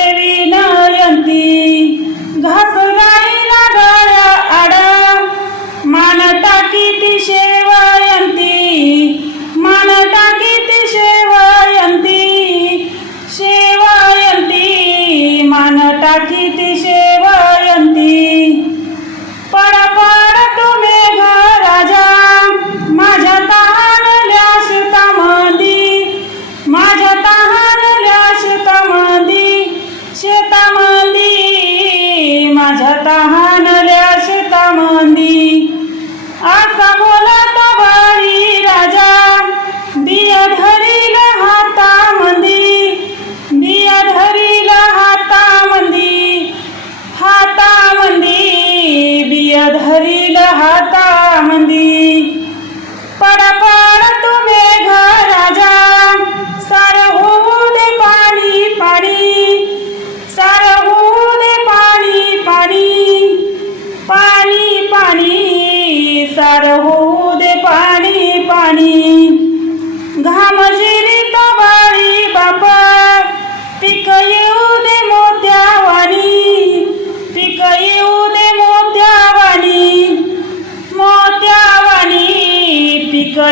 देवी नयंती घास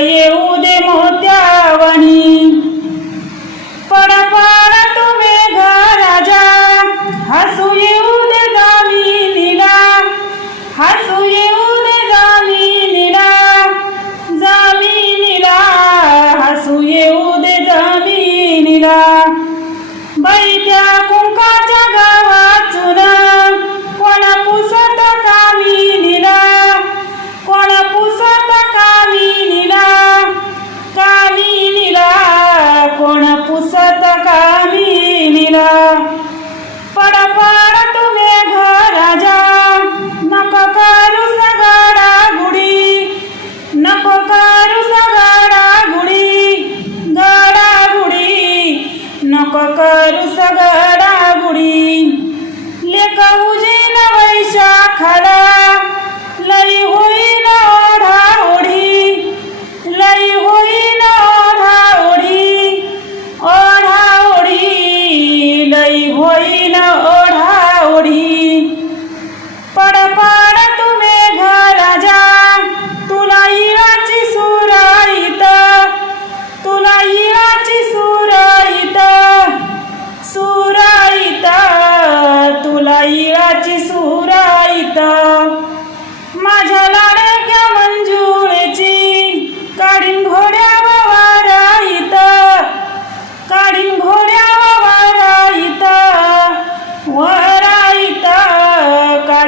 eu Yeah.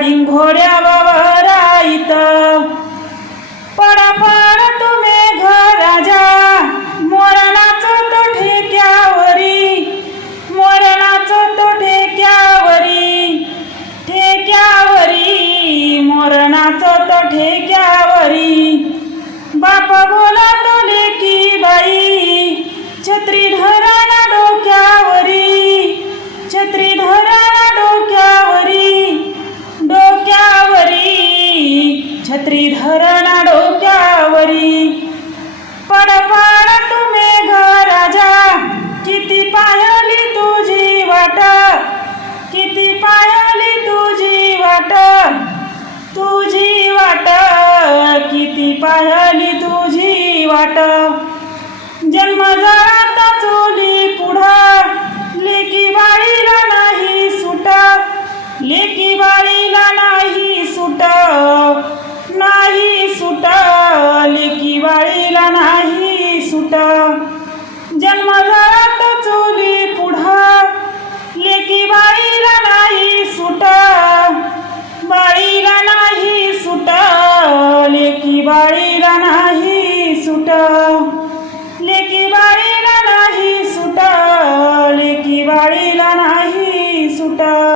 घोड्या वावरायत पडा पड तुम्ही घराजा. मोरणाच तो ठेक्यावरी. मोरणाच तो ठेक्यावरी. ठेक्यावरी मोरणाच तो ठेक्यावरी. बाप बोला तो लेकी बाई छत्री पाहली तुझी वाट.